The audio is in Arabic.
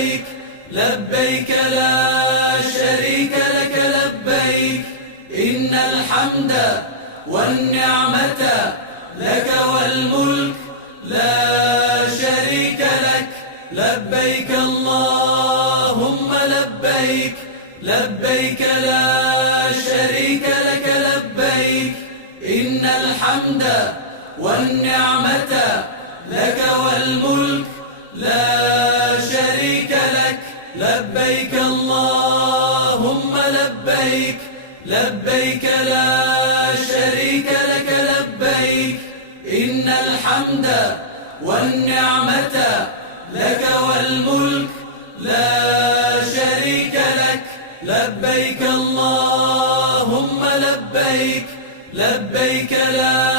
لبيك لبيك لا شريك لك لبيك إن الحمد والنعمة لك والملك لا شريك لك لبيك اللهم لبيك لبيك لا شريك لك لبيك إن الحمد والنعمة لك والملك لا شريك لك لبيك اللهم لبيك لبيك لا شريك لك لبيك إن الحمد والنعمة لك والملك لا شريك لك لبيك اللهم لبيك لبيك لا